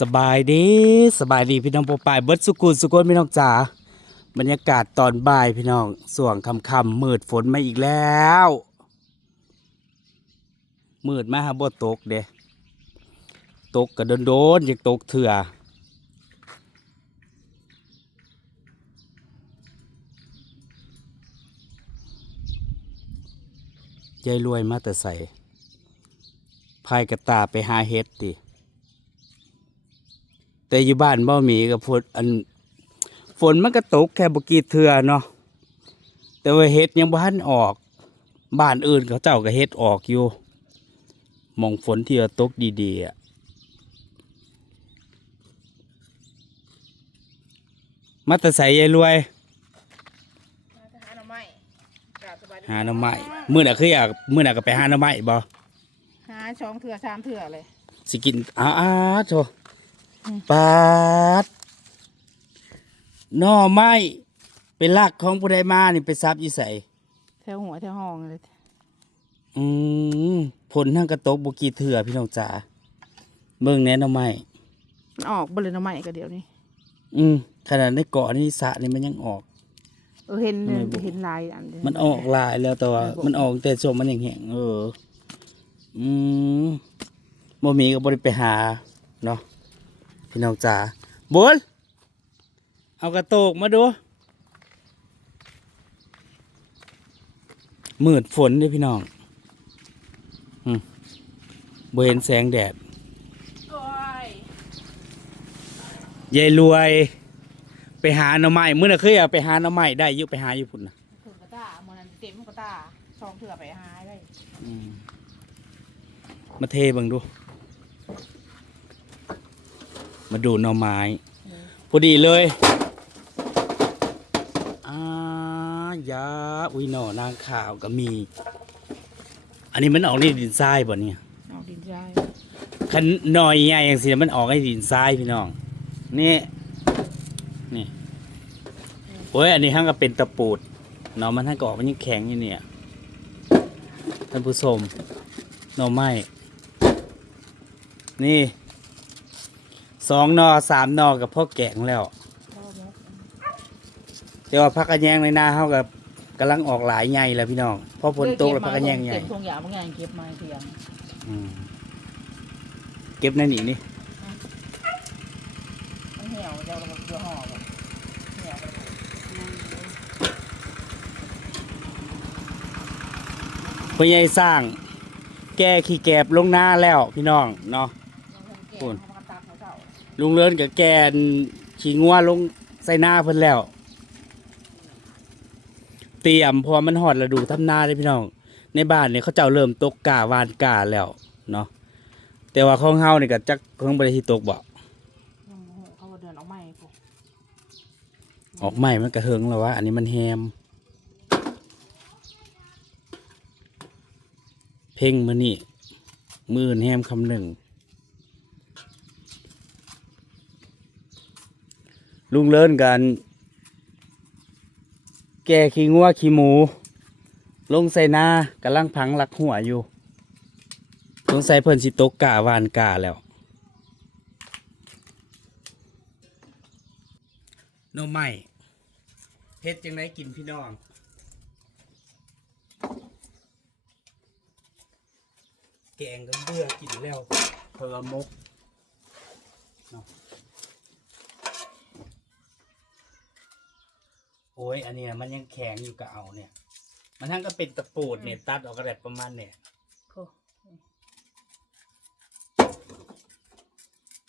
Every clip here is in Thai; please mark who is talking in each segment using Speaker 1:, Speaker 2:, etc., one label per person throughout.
Speaker 1: สบายดีสบายดีพี่น้องปอปายเบิร์ดสุกุลสุกนพี่น้องจ๋าบรรยากาศตอนบ่ายพี่น้องส่วงคำคำมืดฝนมาอีกแล้วมืดมาฮะบ่ตกเด้ตกกระโดนโดนๆอยากตกเถื่อใจรวยมาแต่ใส่พายกระตาไปหาเฮ็ดติ แต่อยู่บ้านบ่มีกับฝนอันฝนมันก็ตกแค่บกี่เทื่อเนาะแต่ว่าเฮ็ดยังบ่ทันออก บ้านอื่นเขาเจ้าก็เฮ็ดออกอยู่หมองฝนที่ว่าตกดีๆอะมาแต่ใส่ยายรวย
Speaker 2: หาหน่อไม้กราบสบายดี
Speaker 1: หาหน่อไม้มื้อน่ะคืออยากมื้อน่ะก็ไปหาหน่อไม้บ่
Speaker 2: หาช่องเถื่อสามเถื่อเลย
Speaker 1: สิกินอ้าๆโธ่
Speaker 2: อืม
Speaker 1: ปาดหน่อไม้เป็นลักของผู้ใดมานี่ไปซับอยู่ใส่
Speaker 2: แถวหัวแถวห้องเลย
Speaker 1: อืมผลทางกระตกบกี่เถื่อพี่น้องจ๋าเบิ่งแหน่หน่อไม้
Speaker 2: มันออกบริเวณหน่อไม้ก็เดี๋ยวนี้
Speaker 1: อืมขนาดในเกาะนี่สระนี่มันยังออก
Speaker 2: เออเห็น
Speaker 1: ทำไมบอก
Speaker 2: เห็นลายอันเดียว
Speaker 1: มันออกหลายแล้วแต่ว่ามันออกแต่สมมันยังแห้งเออ อืมบ่มีก็บ่ได้ไปหาเนาะ พี่น้องจ๋าบุญเอากระโตกมาดูมืดฝนเด้อพี่น้องอืมบ่เห็นแสงแดด
Speaker 2: โอ้ย
Speaker 1: ยายรวย ไปหาหน่อไม้เมื่อน่ะเคยเอาไปหาหน่อไม้ได้อยุไปหาอยู่พุ่นนะ
Speaker 2: ถึงกระตามันนั้นเต็มกระตาช่องเถื่อไปหาได้
Speaker 1: มาเทเบังดู มาดูหน่อไม้ พอดีเลยอายาอุ้ยหน่อนางขาวก็มี อันนี้มันออกในดินทรายบ่เนี่ย
Speaker 2: ออกดินใจ
Speaker 1: คันหน่อยใหญ่อย่างสิมันออกในดินทรายพี่น้องนี่นี่โอ้ยอันนี้ทั้งก็เป็นตะปูดเนาะมันทั้งก็ออกมันยังแข็งอยู่เนี่ยท่านผู้ชมหน่อไม้นี่ สองหนอสามหนอกับพ่อแกงแล้ว
Speaker 2: พ่อมก
Speaker 1: แต่ว่าพักกระแยงในนาเขากับกำลังออกหลายใหญ่แล้วพี่น้องเพราะฝนตกแล้วพักกระแยงใหญ่
Speaker 2: เก็บทงยาบางอย่างเก็บมาเพียง
Speaker 1: อืมเก็บในนี่นี่
Speaker 2: มันเหี่ยวเดี๋ยวเราเดี๋ยวห่อแบบเหี่ยว
Speaker 1: พ่อใหญ่สร้าง แก้ขี้แกบลงหน้าแล้วพี่น้องเนาะ
Speaker 2: เร
Speaker 1: ลุงเลินกับแกนขี้งัวลงใส่หน้าเพิ่นแล้ว เตรียมเพอมันหอดระดูทำหน้าเลยพี่น้อง ในบ้านเนี่ยเขาเจ้าเริ่มตกกาวานกาแล้วเนาะแต่ว่าของเฮานี่ก็จักของบริที่ตกบ่
Speaker 2: ยังโหเขาก็เดินออกมาให้พวก
Speaker 1: ออกใหม่มันกระเฮิงแล้ววะอันนี้มันแฮม เพ่งมือนี่มืออื่นแฮมคำหนึ่ง ลุงเลินกัน แกขี้งัวขี้หมู ลงใส่หน้ากำลังพังหลักหัวอยู่สงสัยเพิ่นสิตกกาวานกาแล้วโนไม่เฮ็ดจังไดกินพี่น้องแกงก็เบื่อกินแล้วเพอมกเนาะ โอ้ยอันเนี้ยมันยังแข็งอยู่กับเอาเนี่ย มันทั้งก็เป็นตะปูดเนี่ยตัดออกกระแดดประมาณเนี่ย
Speaker 2: โอ้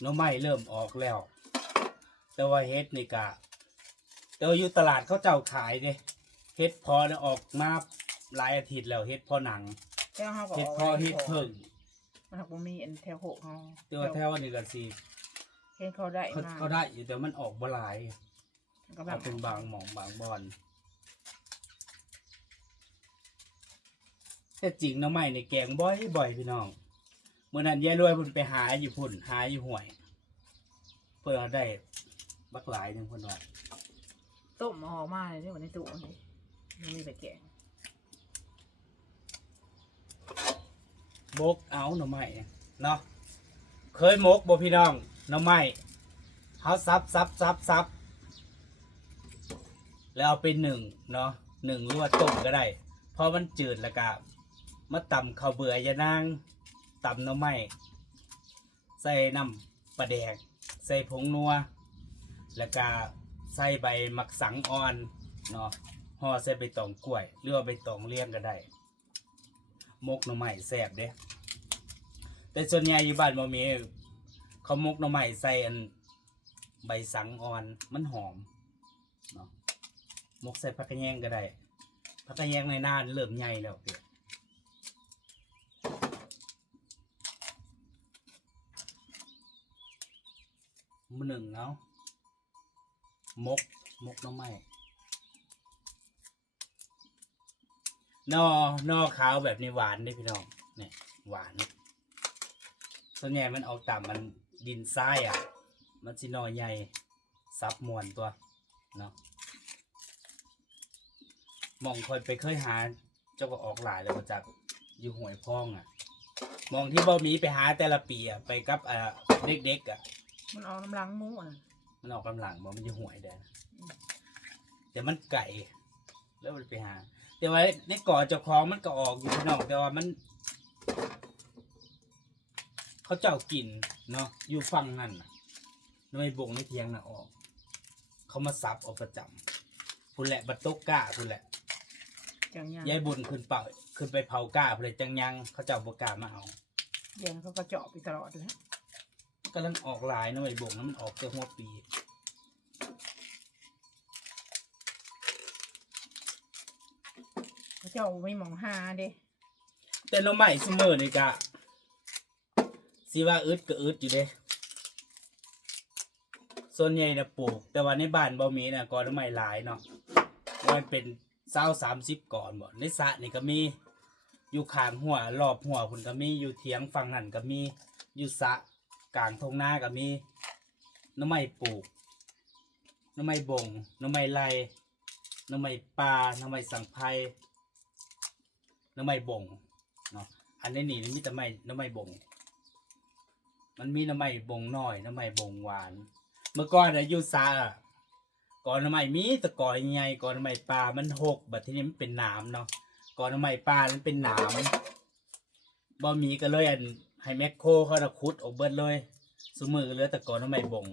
Speaker 1: หน้องไม้เริ่มออกแล้ว แต่ว่าเฮ็ดนี่กะแต่ว่าอยู่ตลาดเขาเจ้าขายเด้เฮ็ดพอเนี่ยออกมาหลายอาทิตย์แล้วเฮ็ดพอหนัง
Speaker 2: แถวเฮาก็
Speaker 1: เฮ็ดพอเฮ็ดเพิ่ง
Speaker 2: มันหักบ่มีอันแถวโหกเฮา
Speaker 1: แต่ว่าแถวนี้ก็สิ
Speaker 2: เห็นเขาได้
Speaker 1: เขา
Speaker 2: มา
Speaker 1: เขาได้อยู่แต่มันออกบ่หลาย
Speaker 2: ก็แบ
Speaker 1: เอา
Speaker 2: บ
Speaker 1: เป็นบางหมองบางบอนแต่จริงหน้องไม้ในแกงบ่อยบ่อยพี่น้องเมื่อนั้นยายรวยเพุ่นไปหาอยู่พุ่นหาอยู่ห่วย เพื่อได้บักหลายหนึงเพิ่นว่า
Speaker 2: ต้มมาห่อมาเลยที่วันนี้ตู้นี่มันมีแต่แกง
Speaker 1: มกเอาหน่อไม้เนาะเคยมกบ่พี่น้องหน้ำไม้เขาซับซับซับซับ แล้วเอาไปหนึ่งเนาะหนึ่งหรือว่าต้มก็ได้เพราะมันจืดแล้วก็มาตำข้าวเบื่อยานางตำน้ำไม้ใส่น้ำปลาแดก ใส่ผงนัว แล้วก็ใส่ใบมักสังอ่อนเนาะห่อใส่ใบตองกล้วยหรือว่าใบตองเลี้ยงก็ได้มกน่อไม้แซ่บเด้แต่ส่วนใหญ่อยู่บ้านบ่มีเขามกน่อไม้ใส่อันใบสังอ่อนมันหอมเนาะ มกใส่ผักกระแยงก็ได้ผักกระแยงในหน้าเริ่มใหญ่แล้วเปียมือหนึ่งเนาะมกมกน่อไม้นอนอขาวแบบนี้หวานเด้พี่น้องเนี่ยหวานส่วนใหญ่มันออกตามมันดินทรายอะ มันสิหนอใหญ่ซับมวนตัวเนาะ มองคอยไปเคยหา เจ้าก็ออกหลายแล้วมาจากอยู่ห่วยพ้องอะมองที่บ่มีไปหาแต่ละปีอะไปกับอ่าเด็กๆอะ
Speaker 2: มันเอาน้ำล้างหมูอะ
Speaker 1: มันออกกำลังบ่มันอยู่ห่วยแดนแต่มันไก่ แล้วมันไปหา แต่ว่าในเก่อเจ้าของมันก็ออกอยู่พี่น้องแต่ว่ามัน เขาเจ้ากินเนาะอยู่ฝั่งนั่นน่ะไม่บงในเทียงน่ะออก เขามาซับเอาประจำพุ่นแหละบัตโตกก้าพุ่นแหละ
Speaker 2: จังยัง
Speaker 1: ยายบุญขึ้นเป่าขึ้นไปเผาก้าพุ่นเลยจังยังเขาเจ้าบกล้ามาเอา
Speaker 2: เดี๋ยวเขาก็เจาะไปตลอดเลย
Speaker 1: กำลังออกหลายเนาะไอ้บงนั้นมันออกแต่หัวปี
Speaker 2: เขาเจ้าไม่มองหาเด้
Speaker 1: แต่หน้องใหม่สมอนี่กะสิว่าอึดก็อึดอยู่เด้ส่วนใหญ่นะปลูก แต่ว่าในบ้านบ่มีนะกอหน้ำไม้หลายเนาะมันเป็น เศร้าสามสิบก่อนบ่ในสระนี่ก็มีอยู่ข้างหัวรอบหัวคุณก็มีอยู่เถียงฝั่งนั่นก็มีอยู่สระกลางทงนาก็มีน้ำไม้ปลูกน้ำไม้บงน้ำไม้ไรน้ำไม้ปลาน้ำไม้สังไพรน้ำไม้บงเนาะอันนี้นี่มีแต่ไม้น้ำไม้บงมันมีน้ำไม้บ่งน้อยน้ำไม้บ่งหวาน เมื่อก่อนอะอยู่ซาอะ ก่อนหน้ำไม้มีแต่ก่อนใหญ่ก่อนหน้ำไม้ปลามันหกบัดทีนี้มันเป็นหนามเนาะก่อนหน้ำไม้ปลามันเป็นหนามบ่มีก็เลยอันให้แมคโครเขาระคุดออกเบิดเลยสมือเหลือแต่ก่อนหน้ำไม้บง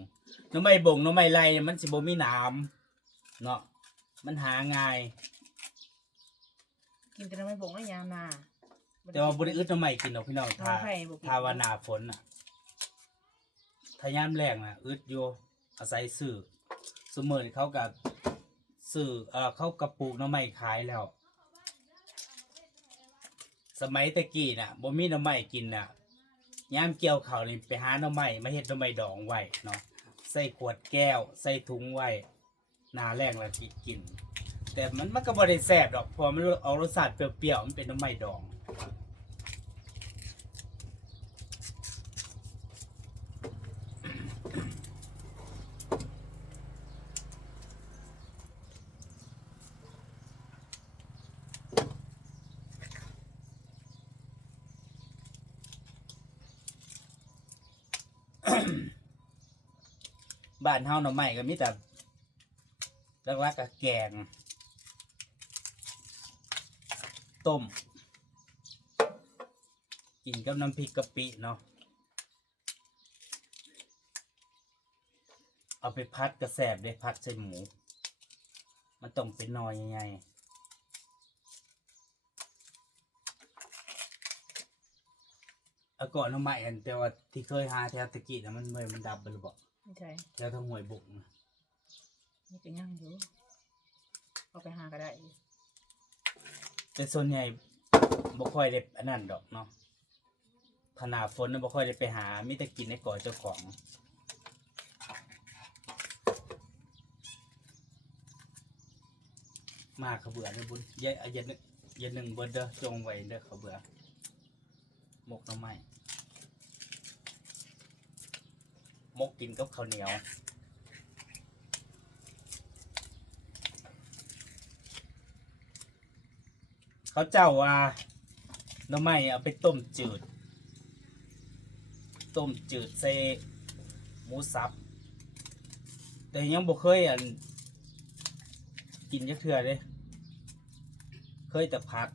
Speaker 1: หน้ำไม้บงหน้ำไม้ไรมันสิบ่มีหนามเนาะมันหาง่าย
Speaker 2: กินแต่น้ำไม่บงแล้วยามนา
Speaker 1: แต่ว่าบริอึดหน้ำไม้กินดอกพี่น้อง
Speaker 2: เอา
Speaker 1: ทา
Speaker 2: ไข่บ่กิน
Speaker 1: ทาวาหนาฝนอะถ้ายามแรงอะอึดอยู่อาศัยซื้อ สมอนี่เขากับซื้อเอ่อเขากระปลูกน้ำไม้ขายแล้ว สมัยตะกี้น่ะบ่มีน้ำไม้กินน่ะยามเกี่ยวเขาวนี่ไปหาน้ำไม้มาเฮ็ดน้ำไม้ดองไว้เนาะใส่ขวดแก้ว ใส่ถุงไว้หนาแรงแล้วสิกิน แต่มันมันก็บ่ได้แซ่บดอกเพราะมันเอารสชาติเปรี้ยวๆมันเป็นน้ำไม้ดอง บ้านเฮาหน่อไม้ก็มีแต่ลักๆก็แกง ต้ม กินกับน้ำพริกกะปิเนาะเอาไปพัดกระแสบได้พัดใส่หมู มันต้องเป็นนอยยังไงเอาก่อนหน้ำไม้อันแต่ว่าที่เคยหาแถวตะกี้นะมันเมื่อยมันดับไปหรือเปล่า
Speaker 2: ไม่ใช่
Speaker 1: แถวทางห้วยบุกนะ
Speaker 2: นี่เป็นยังอยู่เอาไปหาก็ได้
Speaker 1: แต่ส่วนใหญ่บ่ค่อยได้อันนั้นดอกเนาะขนาฝนน่ะบ่ค่อยได้ไปหามีแต่กินในก่อเจ้าของ มากเขาเบื่อเด้อบุญอย่าอย่านึกอย่าหนึ่งเบิดเด้อจงไว้เด้อเขาเบื่อมกหน้ำไม้ มกกินกับข้าวเหนียวเขาเจ้าว่าน้ำไม้เอาไปต้มจืด ต้มจืดใส่หมูสับ แต่ยังบ่เคยอันกินจักเทื่อเด้เคยแต่ผัด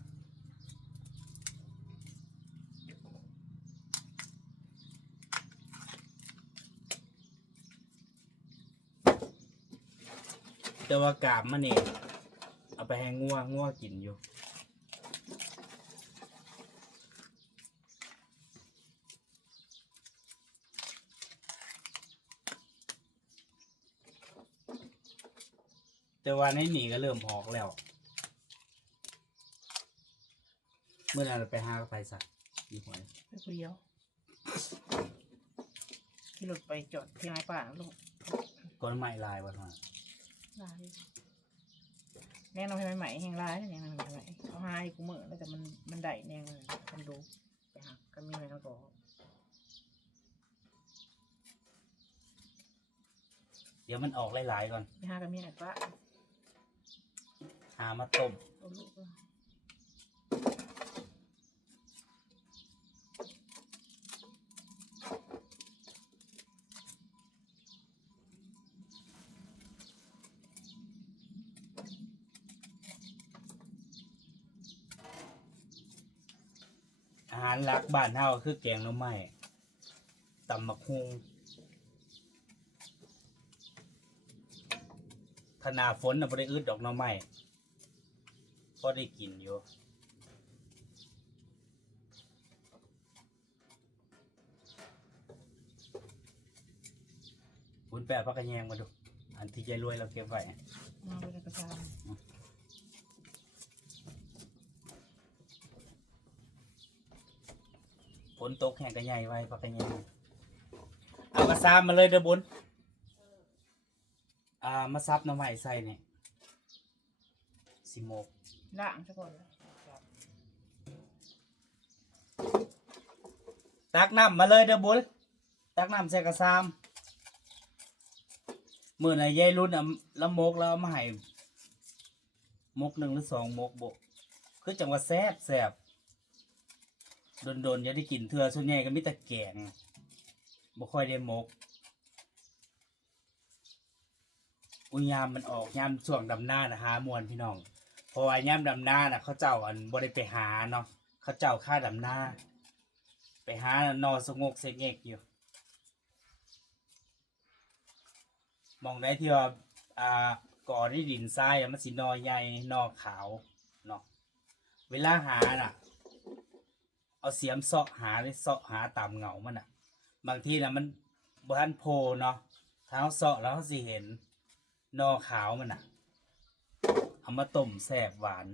Speaker 1: แต่ว่ากาบมันนี่เอาไปให้งัวงัวกินอยู่ แต่ว่าในหนีก็เริ่มออกแล้ว เมื่อนั้นเราไปหาไปสัตว์อยู่หวย
Speaker 2: ไปคนเดียวขี่รถไปจอดที่ไม้ป่าลูก
Speaker 1: ก้อนไม้ลายวันมา
Speaker 2: ลายแนงน้องใหม่ใหม่แห้งลายแนงน้องใหม่ใหม่เขาหายกูเหมือแล้วแต่มันมันได้แนงเลยมันดูไปหาก็มีอะไรแล้วก็
Speaker 1: เดี๋ยวมันออกหลายๆก่อน
Speaker 2: ไปหาก็มีอะไรปะ
Speaker 1: หามาต้ม
Speaker 2: เอาลูกเอา
Speaker 1: อาหารหลัก บ้านเฮาคือแกงหน่อไม้ตำมักฮุงถ้าหนาฝนน่ะบ่ได้อึดดอกหน่อไม้พอได้กินอยู่ คุณแปะพักกระแยงมาดู อันที่ใจรวยเราเก็บไว้
Speaker 2: มาไปในกระชาม
Speaker 1: นตกแห้งกระใหญ่ไว้พักกระแยงเอากระซามมาเลยเด้อบุญอ่ามาซับหน้ำใหม่ใส่เนี่ยสิโมก
Speaker 2: ล่างซะก่อนครับ
Speaker 1: ตักน้ำมาเลยเด้อบุญตักน้ำใส่กระซามมื่อไหนยายรุ่นอะแล้วมกแล้วเอามาให้มกหนึ่งหรือสองมกบกคือจังว่าแซ่บแซ่บ โดนๆจะได้กินเถื่อส่วนใหญ่ก็มีแต่แกงบ่ค่อยได้มก อุยามมันออกยามช่วงดำหน้านะหามวนพี่น้องเพราะว่ายามดำหน้านะเขาเจ้าอันบ่ได้ไปหาเนาะเขาเจ้าค่าดำหน้า ไปหานอสงกเสงเงกอยู่มองได้ที่ว่าอ่าก่อที่ดินทรายมันสินอใหญ่นอขาวเนาะเวลาหาน่ะ เอาเสียมเสาะหาเลยเสาะหาตามเหงามันอะ บางทีนะมันบานโพเนาะถ้าเราเสาะแล้วเขาสิเห็นนอขาวมันอะ เอามาต้มแซ่บหวาน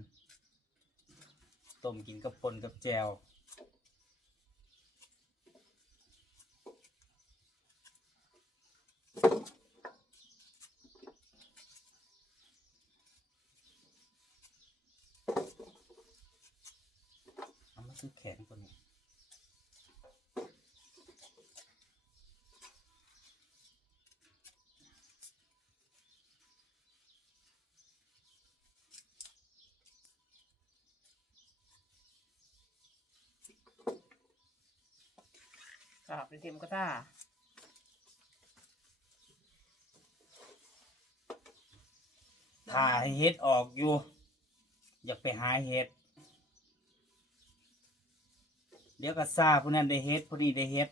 Speaker 1: ต้มกินกับปนกับแจวเอามาซื้อแขนคนนี้
Speaker 2: กราบเป็นเทียมกระตา
Speaker 1: ถ่าให้เฮ็ดออกอยู่ อยากไปหาเฮ็ด เดี๋ยวก็ซาผู้นั้นได้เฮ็ดผู้นี้ได้เฮ็ด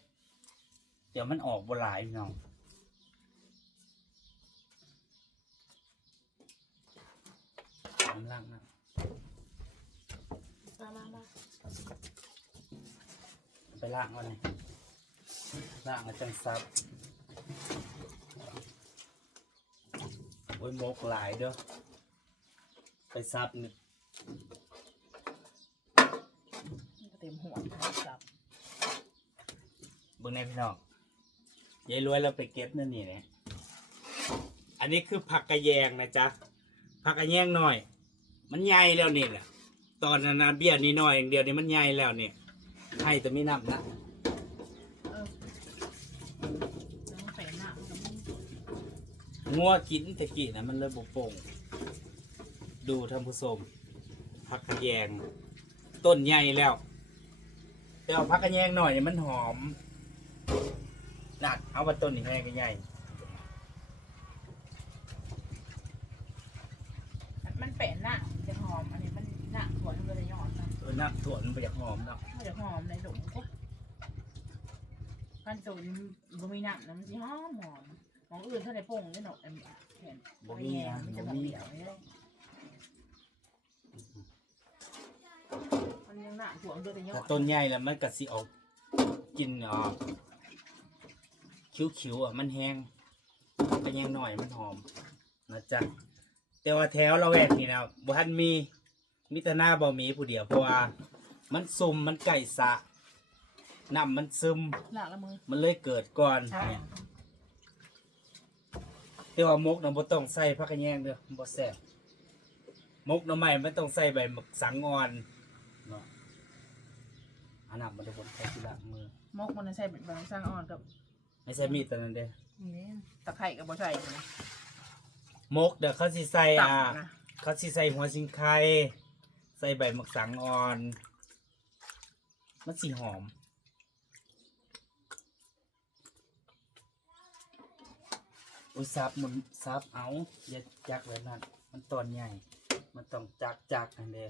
Speaker 1: เดี๋ยวมันออกบ่หลายพี่น้องน้ำล่างนะ
Speaker 2: มามามา
Speaker 1: ไปล่างวันนี้ล่างแล้วจังซับโอ้ยมกหลายเด้อไปซับนี่
Speaker 2: เต็มหัวครับ
Speaker 1: เบิ่งในพี่น้องยายรวยเราไปเก็บนั่นนี่เนี่ยอันนี้คือผักกระแยงนะจ๊ะผักกระแยงหน่อย มันใหญ่แล้วนี่แหละตอนนั้นนะเบี้ยนี่หน่อยอย่างเดียวนี่มันใหญ่แล้วเนี่ยให้แต่ไม่นับนะ
Speaker 2: เออต้องใส่หน้ามันก็ไม่
Speaker 1: งัวกินตะกี้นะมันเลยบกโป่งดูท่านผู้ชมผักกระแยง ต้นใหญ่แล้วแต่ว่าผักกระแยงหน่อยเนี่ยมันหอมนัดเอาว่าต้นนี่แม่ก็ใหญ่
Speaker 2: มันเป็นหน้าจะหอมอันนี้มันหน้าถั่วมันเลยยอดนะ
Speaker 1: เออน้ำถั่วมันไปอยากหอมเนาะ
Speaker 2: มันจะหอมในหลุมก็กันตุนบ่มีน้ำนะมันสิหอมหอม ของอื่นเท่าไหร่ป่งนี่เนาะเอ็มเห็น
Speaker 1: บ่มีนะ
Speaker 2: มัน
Speaker 1: บ่
Speaker 2: จะแบบ
Speaker 1: มี
Speaker 2: เดี่ยวนี่เลยมันยังหน้าถั่วมันเลยยอ
Speaker 1: ถ้า
Speaker 2: ด
Speaker 1: ต้นใหญ่แล้วมันก็สิออกกินอ่าคิ้วๆอะมันแห้งก็ยังหน่อยมันหอมนะจ๊ะแต่ว่าแถวเราแวกนี่นะบ่ทันมีมิตรหน้าบ่มีผู้เดียวเพราะว่า มันซุ่มมันไก่สะน้ำมันซึม
Speaker 2: หลากละมือ
Speaker 1: มันเลยเกิดก่อน
Speaker 2: ใช่
Speaker 1: เนี่ย แต่ว่ามกน่ะบ่ต้องใส่ผักกระแยงเด้อมันบ่แซ่บมกหน่อไม้มันต้องใส่ใบหมึกสังอ่อนเนาะอันนั้นมันจะบนใช้ทีละมือ
Speaker 2: มกมันใส่แบบสร้างอ่อนกับ
Speaker 1: ไม่ใช่มีดตัวนั้นเด้อ
Speaker 2: นี่ตะไคร่กับบ่ใส่นะ
Speaker 1: มกเด้อเขาสิใส่
Speaker 2: ตับ
Speaker 1: อ่า
Speaker 2: นะ
Speaker 1: เขาสิใส่หัวสิงไข่ใส่ใบหมึกสังอ่อน มันสิหอม อุ้ยซับมันซับเอาอย่าจักแบบนั้น มันตอนใหญ่ มันต้องจักจักอันเดีย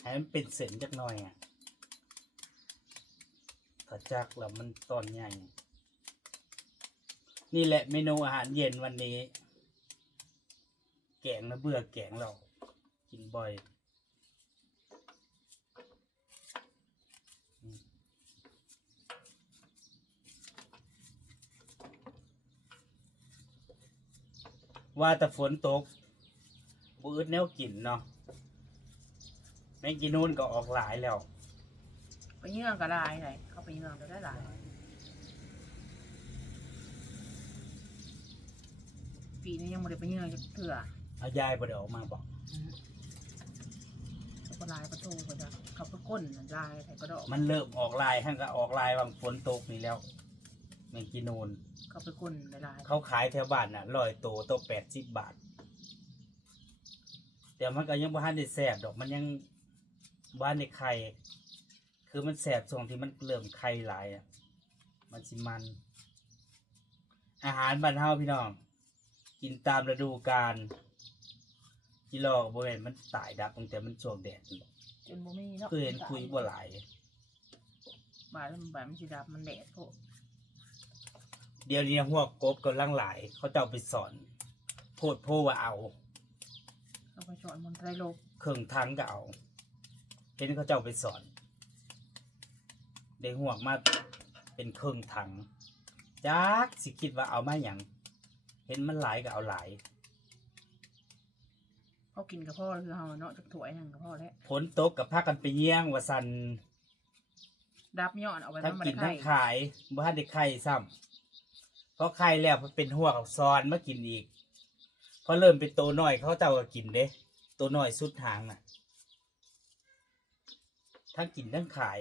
Speaker 1: ให้มันเป็นเส้นจักหน่อยอะถ้าจักแล้วมันตอนใหญ่ นี่แหละเมนูอาหารเย็นวันนี้ กงนะเบื่อแกงเรากินบ่อยว่าแต่ฝนตกบืดแนวกินเนาะแม่งกินนู่นก็ออกหลายแล้ว
Speaker 2: ไปเยื่องก็ได้เลยเขาไปเยื่องก็ได้หลายปีนี้ยังไม่ได้ไปเยื่องจะเถื่อ
Speaker 1: เอายายบ่ได้ออกมาบอก
Speaker 2: เขาก็ลายประตูก็จะเขาก็ก้นลายใส่กระดอก
Speaker 1: มันเริ่มออกลายฮั่นก็ออกลายบางฝนตกนี่แล้วแม่งกินนูน
Speaker 2: เขาไปก้นลาย
Speaker 1: เขาขายแถวบ้านน่ะร้อยโตโตแปดสิบบาท แต่มันก็ยังบ้านได้แสบดอกมันยังบ้านในไข่คือมันแสบช่วงที่มันเริ่มไข่หลายอะ มันสิมัน อาหารบ้านเฮาพี่น้อง กินตามฤดูกาล กิโลก็บ่แม่นมันตายดับตั้งแต่มันช่วงแดดนี่แหละ
Speaker 2: จนบ่มีเนาะ
Speaker 1: คือเห็นคุยบ่หลาย
Speaker 2: บ่ายแล้วมันบ่ายมันสีดำมันแดดโพด
Speaker 1: เดี๋ยวนี้หัวกบกำลังหลาย เขาจะเอาไปสอน โพดโพว่าเอา
Speaker 2: เอาไปชอนมันไรโลก
Speaker 1: เครื่องทั้งก็เอาเห็นเขาเจ้าไปสอน ได้ห่วงมาเป็นเครื่องถังจักสิคิดว่าเอามาอย่างเห็นมันหลายก็เอาหลาย
Speaker 2: เขากินกับพ่อคือเฮาเนาะจากถ้วยหนึงกับพ่อแล้ว
Speaker 1: ผลตกกับพากันไปเยี่ยงว่าสัน
Speaker 2: ดับย้อนเอาไป
Speaker 1: ทั้ง
Speaker 2: ทำมัน
Speaker 1: กิน
Speaker 2: ได้
Speaker 1: ทั้ง
Speaker 2: ไข่
Speaker 1: ขายบ้านได้ไข่ซ้ำเพราะไข่แล้วมันเป็นหัวกับซอนมากินอีกพอเริ่มเป็นตัวน้อยเขาเจ้าก็กินเด้ตัวน้อยสุดทางน่ะ ทั้งกินทั้งขาย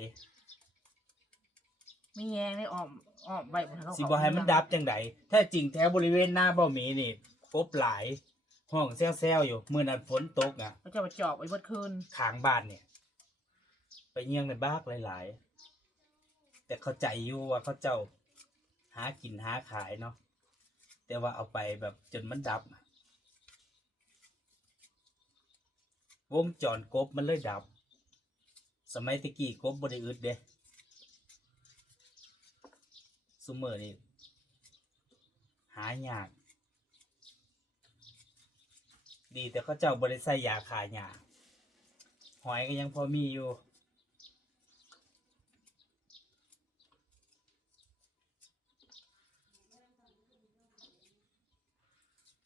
Speaker 2: มีแยงได้ออมออมใบมันเขา
Speaker 1: สิบ่ให้มันดับจังไดถ้าจริงแถวบริเวณหน้าบ่มีนี่พบหลาย ห้องแซวๆอยู่มื้อนั้นฝนตกอะ
Speaker 2: เขาจะมาจอบไว้เบิดคืน
Speaker 1: ข้างบ้านเนี่ย ไปเยี่ยงในบ้ากหลาย ๆ แต่เข้าใจอยู่ว่าเขาเจ้าหากินหาขายเนาะแต่ว่าเอาไปแบบจนมันดับอะวงจรกบมันเลยดับ สมัยตะกี้กบบริอึดเด้ซุมเมอร์นี่หายาก ดีแต่เขาเจ้าบริษัทยาขายยาหอยก็ยังพอมีอยู่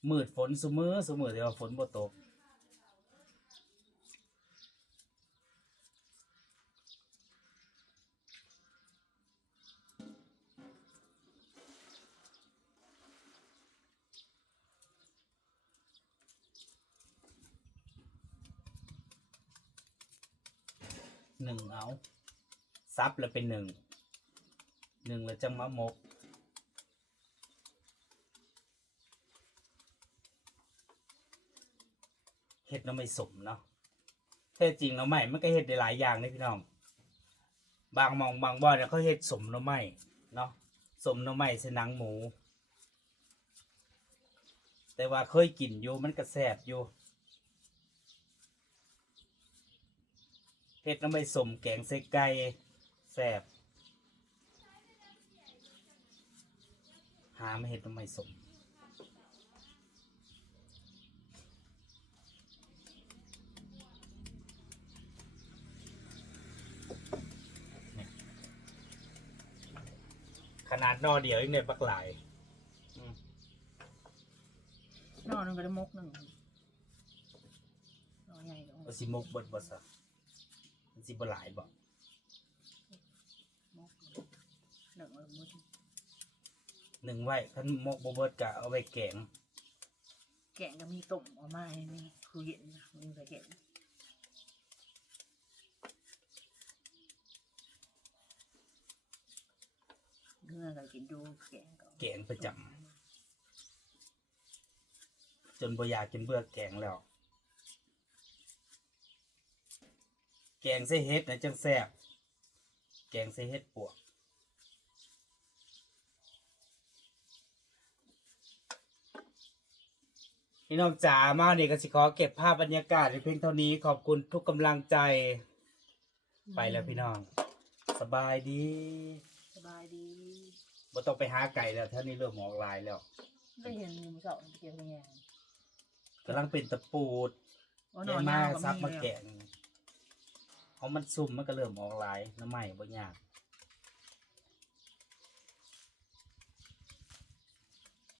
Speaker 1: มืดฝนสุมือสุมือแต่ว่าฝนบ่ตก หนึ่งเอา ซับแล้วเป็นหนึ่งหนึ่งแล้วจังมะมกเห็ดน้ำไม่สมเนาะแท้จริงหน้ำใหม่มันก็เห็ดได้หลายอย่างเลยพี่น้อง บางมองบางบ่อเนี่ยเขาเห็ดสมหน้ำใหม่เนาะสมหน้ำใหม่ใส่หนังหมู แต่ว่าเคยกินอยู่มันก็แซ่บอยู่เห็ดน้ำไม่สมแกงใส่ไก่ แซ่บหาไม่เห็ดหน้ำไม่สมขนาดนอเดียวยังเนี่ยปักหลายอืม
Speaker 2: นอนนึงก็ได้มกหนึ่งนอนใหญ่ก็
Speaker 1: ว่าสิมกเบิดบ่ซะมันสิบ่หลายบ่
Speaker 2: มกห นึ่งเลยมุด
Speaker 1: หนึ่งไว้คันมกบเบิดก็เอาไว้แกง
Speaker 2: แกงก็มีต้มออกมาให้นี่คือเย็นนะมีแต่แกงเนื้อก็กินดูแกงก็
Speaker 1: แกงประจำจนบ่อยากกินเบื่อแกงแล้ว แกงใส่เฮ็ดนะจังแซ่บแกงใส่เฮ็ดปวก พี่น้องจ๋ามาเนี่ก็สิขอเก็บภาพบรรยากาศในเพียงเท่านี้ขอบคุณทุกกำลังใจ ไปแล้วพี่น้อง สบายดี
Speaker 2: สบายดี
Speaker 1: บ่ต้องไปหาไก่แล้วเท่านี้เริ่มออกลายแล้ว
Speaker 2: ได้เห็นมือเสาเกี่ยวกับแยง
Speaker 1: กำลังเป็นตะปูด
Speaker 2: ว่าน
Speaker 1: ได้
Speaker 2: อน
Speaker 1: มา
Speaker 2: หน้าก็
Speaker 1: ซับมา
Speaker 2: แล้ว
Speaker 1: แกะเพราะมันซุ่มมันก็เริ่มออกลายน้ำใหม่บ่ยาก